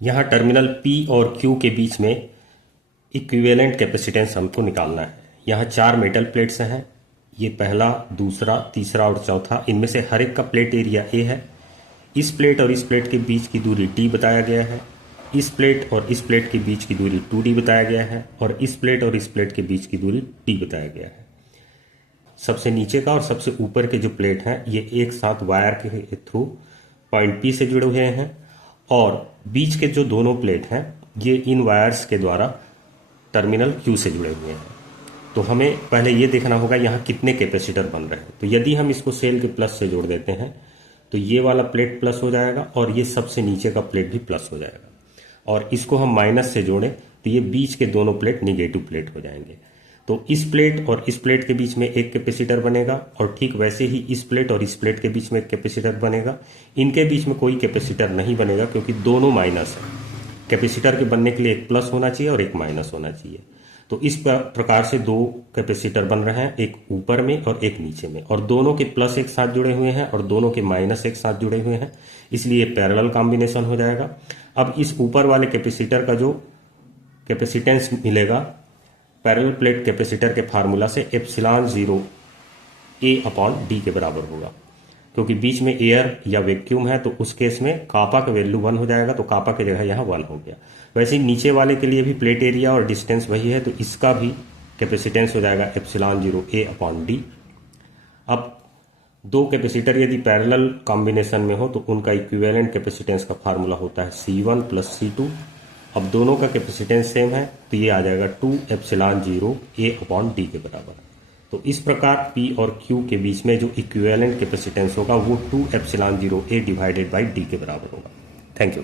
यहाँ terminal P और Q के बीच में इक्विवेलेंट कैपेसिटेंस हमको निकालना है। यहाँ 4 मेटल प्लेट्स हैं, ये पहला, दूसरा, तीसरा और चौथा। इनमें से हर एक का प्लेट एरिया A है। इस प्लेट और इस प्लेट के बीच की दूरी T बताया गया है। इस प्लेट और इस प्लेट के बीच की दूरी 2D बताया गया है और इस प्लेट और इस प्लेट के बीच की दूरी T बताया गया है। सबसे नीचे का और सबसे ऊपर के जो प्लेट हैं ये एक साथ वायर के थ्रू पॉइंट P से जुड़े हुए हैं और बीच के जो दोनों प्लेट हैं ये इन वायर्स के द्वारा टर्मिनल Q से जुड़े हुए हैं। तो हमें पहले ये देखना होगा यहाँ कितने कैपेसिटर बन रहे हैं। तो यदि हम इसको सेल के प्लस से जोड़ देते हैं तो ये वाला प्लेट प्लस हो जाएगा और ये सबसे नीचे का प्लेट भी प्लस हो जाएगा, और इसको हम माइनस से जोड़ें तो ये बीच के दोनों प्लेट निगेटिव प्लेट हो जाएंगे। तो इस प्लेट और इस प्लेट के बीच में एक कैपेसिटर बनेगा और ठीक वैसे ही इस प्लेट और इस प्लेट के बीच में एक कैपेसिटर बनेगा। इनके बीच में कोई कैपेसिटर नहीं बनेगा क्योंकि दोनों माइनस है। कैपेसिटर के बनने के लिए एक प्लस होना चाहिए और एक माइनस होना चाहिए। तो इस प्रकार से 2 कैपेसिटर बन रहे हैं, एक ऊपर में और एक नीचे में, और दोनों के प्लस एक साथ जुड़े हुए हैं और दोनों के माइनस एक साथ जुड़े हुए हैं, इसलिए पैरेलल कॉम्बिनेशन हो जाएगा। अब इस ऊपर वाले कैपेसिटर का जो कैपेसिटेंस मिलेगा पैरेलल प्लेट कैपेसिटर के फार्मूला से ε0 A/d के बराबर होगा। क्योंकि बीच में एयर या वैक्यूम है तो उस केस में कापा का वैल्यू 1 हो जाएगा, तो कापा की जगह यहाँ 1 हो गया। वैसे ही नीचे वाले के लिए भी प्लेट एरिया और डिस्टेंस वही है, तो इसका भी कैपेसिटेंस हो जाएगा ε0 A/d। अब 2 कैपेसिटर यदि पैरेलल कॉम्बिनेशन में हो तो उनका इक्विवेलेंट कैपेसिटेंस का फार्मूला होता है C1 + C2। अब दोनों का कैपेसिटेंस सेम है तो ये आ जाएगा 2ε0 A/d के बराबर। तो इस प्रकार P और Q के बीच में जो इक्विवेलेंट कैपेसिटेंस होगा वो 2ε0 A/d के बराबर होगा। Thank you.